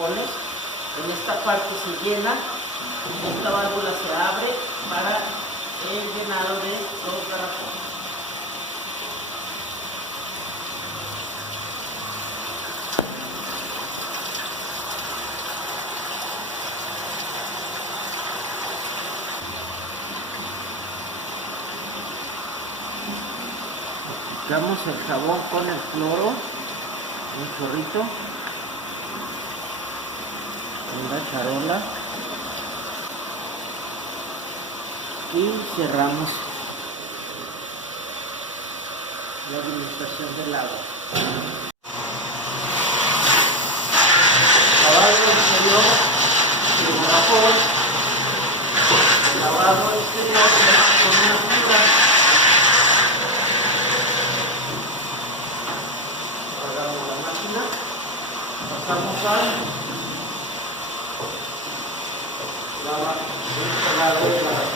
pone, en esta parte se llena, esta válvula se abre para el llenado de los garrafones. Aplicamos el jabón con el cloro, un chorrito en la charola y cerramos la administración del agua. Lavado interior del garrafón, lavado exterior con una fibra. Apagamos la máquina, pasamos al lado de la